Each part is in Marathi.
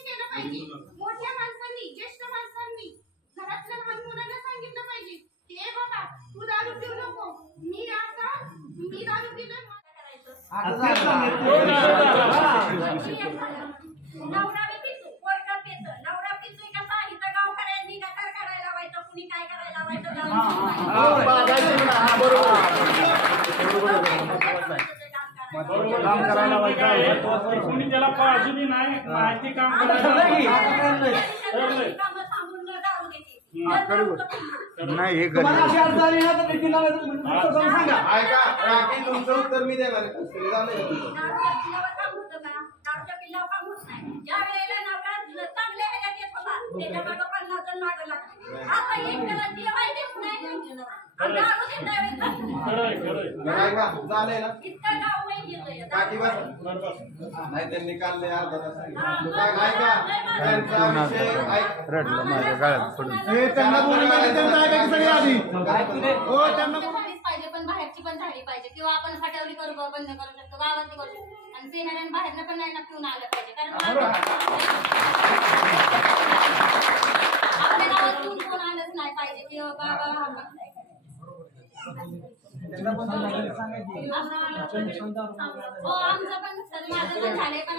मोठ्या माणसांनी ज्येष्ठ माणसांनी घरातल्या लहान मुलांना सांगितलं पाहिजे की ए बाबा तू दारू पिऊ नको, मी दारू पिलं नवरा पितो पोरगा पितो नवरा पितोय कसा इथं गावकऱ्यांनी गटार करायला लावायचं कुणी काय करायला लावायचं काम करायला पाहिजे कोणी त्याला अजूनही नाही माहिती काम करायला नाही हे तुमचं उत्तर मी देणार नाही त्यांनी काढले अर्धा तास रडलं माझ्या गाळ्यात पडून त्यांना पाहिजे पण बाहेरची पण झाली पाहिजे किंवा आपण फाटवली करू बंद करू शकतो गावात करू शकतो आणि ते नाही बाहेरनं पण नाही पिऊन आलं पाहिजे कारण आपल्या गावात पिऊन कोण आलंच नाही पाहिजे किंवा बाबा हो आमचं पण माझं पण झालंय पण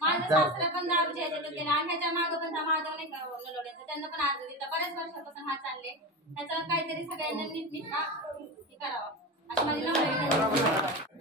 माझं सासरा पण दारू ह्याच्यात गेला आणि ह्याच्या मागं पण माधव नाही का नलोड्याचं त्यांना पण आज दिला बऱ्याच वर्षापासून हा चालले त्याच्यावर काहीतरी सगळ्यांना नीट करावं असं माझी नम्र